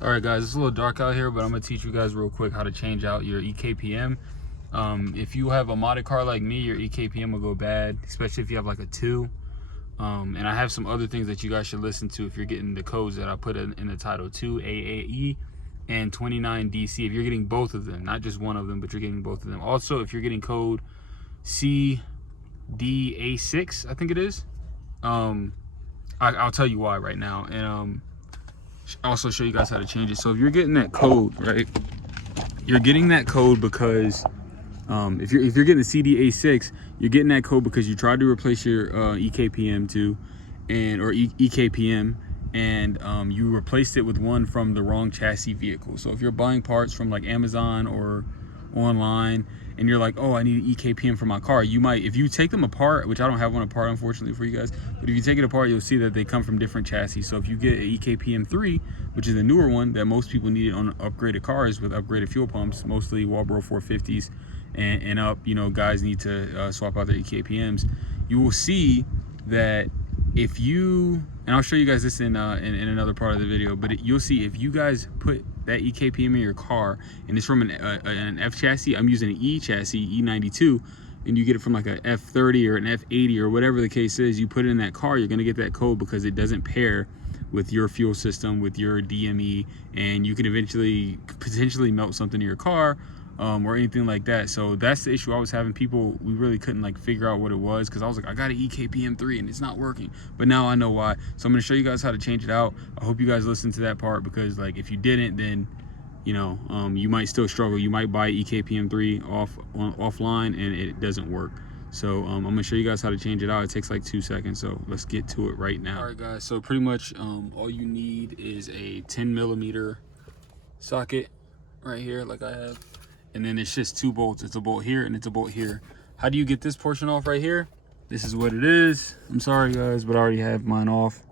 All right, guys, it's a little dark out here, but I'm gonna teach you guys real quick how to change out your EKPM. If you have a modded car like me, your EKPM will go bad, especially if you have like a 2. And I have some other things that you guys should listen to if you're getting the codes that I put in the title, 2AAE and 29 DC. If you're getting both of them, not just one of them, but you're getting both of them. Also, if you're getting code CDA6, I think it is, I'll tell you why right now, and also show you guys how to change it. So if you're getting that code, right, you're getting that code because if you're getting the CDA6, you're getting that code because you tried to replace your EKPM or EKPM, and you replaced it with one from the wrong chassis vehicle. So if you're buying parts from like Amazon or online and you're like, oh, I need an EKPM for my car, you might, if you take them apart, which I don't have one apart unfortunately for you guys, but if you take it apart, you'll see that they come from different chassis. So if you get an EKPM 3, which is a newer one that most people need on upgraded cars with upgraded fuel pumps, mostly Walbro 450s and up, you know, guys need to swap out their EKPMs. You will see that if you, and I'll show you guys this in another part of the video, but you'll see if you guys put that EKPM in your car and it's from an F chassis, I'm using an E chassis, E92, and you get it from like a F30 or an F80 or whatever the case is, you put it in that car, you're gonna get that code because it doesn't pair with your fuel system, with your DME, and you can eventually potentially melt something in your car or anything like that. So that's the issue I was having. People, we really couldn't like figure out what it was because I was like, I got an EKPM 3 and it's not working, but now I know why. So I'm going to show you guys how to change it out. I hope you guys listen to that part, because like if you didn't, then you know, you might still struggle. You might buy EKPM 3 offline and it doesn't work. So I'm gonna show you guys how to change it out. It takes like 2 seconds, so let's get to it right now. All right guys, so pretty much all you need is a 10mm socket right here like I have, and then it's just 2 bolts. It's a bolt here and it's a bolt here. How do you get this portion off right here? This is what it is. I'm sorry guys, but I already have mine off.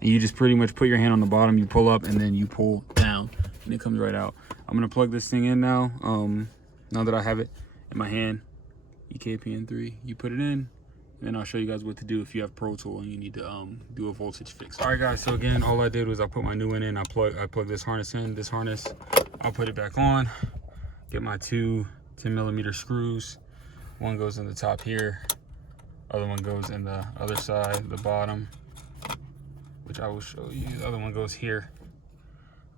And you just pretty much put your hand on the bottom, you pull up, and then you pull down, and it comes right out. I'm gonna plug this thing in now. Now that I have it in my hand, EKPM 3, you put it in, and then I'll show you guys what to do if you have Pro Tool and you need to do a voltage fix. All right guys, so again, all I did was I put my new one in. I plug this harness in. This harness, I'll put it back on. Get my 2 10mm screws. One goes in the top here, other one goes in the other side, the bottom, which I will show you. The other one goes here.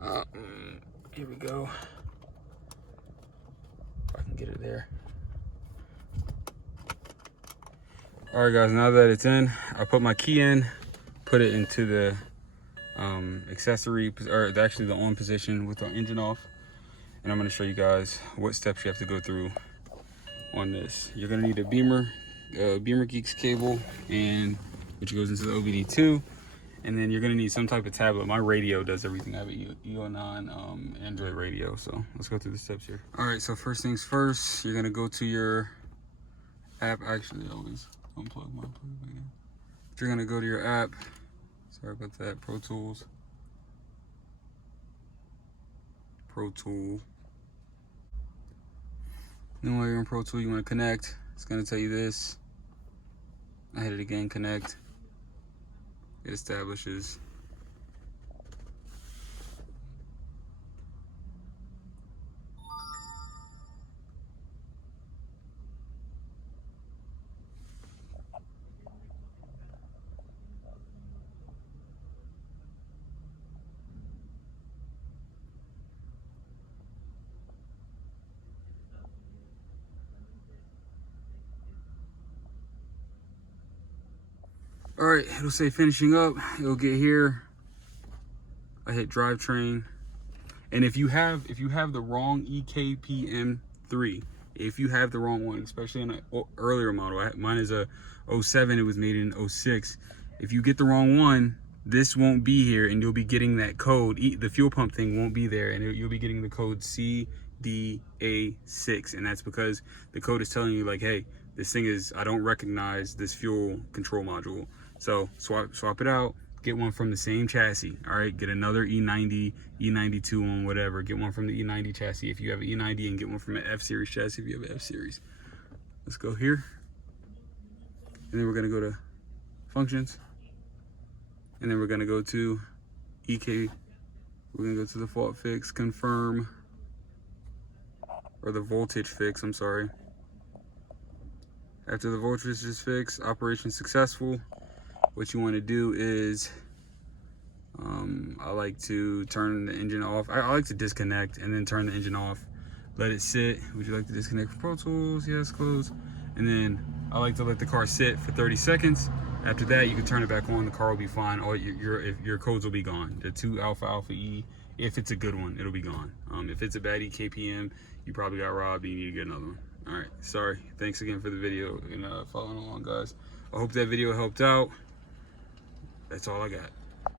Here we go. If I can get it there. All right guys, now that it's in, I put my key in, put it into the accessory, or actually the on position with the engine off. And I'm gonna show you guys what steps you have to go through on this. You're gonna need a Bimmergeeks cable, and which goes into the OBD2. And then you're gonna need some type of tablet. My radio does everything. I have an EO9 Android radio. So let's go through the steps here. All right, so first things first, you're gonna go to your app. Actually, I always unplug my plug again. You're gonna go to your app. Sorry about that. Pro Tools. Pro Tool. Then while you're in Pro Tool, you wanna connect. It's gonna tell you this. I hit it again, connect. It establishes. All right, it'll say finishing up. It'll get here. I hit drivetrain, and if you have the wrong EKPM 3, if you have the wrong one, especially in an earlier model, mine is a 07. It was made in 06. If you get the wrong one, this won't be here, and you'll be getting that code. The fuel pump thing won't be there, and you'll be getting the code CDA6, and that's because the code is telling you like, hey, this thing is, I don't recognize this fuel control module. So swap it out, get one from the same chassis. All right, get another E90, E92 one, whatever. Get one from the E90 chassis if you have an E90, and get one from an F series chassis if you have an F series. Let's go here, and then we're gonna go to functions, and then we're gonna go to EKPM We're gonna go to the fault fix, confirm, or the voltage fix, I'm sorry. After the voltage is fixed, operation successful. What you want to do is, I like to turn the engine off. I like to disconnect and then turn the engine off. Let it sit. Would you like to disconnect from Pro Tools? Yes, close. And then I like to let the car sit for 30 seconds. After that, you can turn it back on. The car will be fine. All your codes will be gone. The 2AAE, if it's a good one, it'll be gone. If it's a bad EKPM, you probably got robbed and you need to get another one. All right, sorry. Thanks again for the video and following along, guys. I hope that video helped out. That's all I got.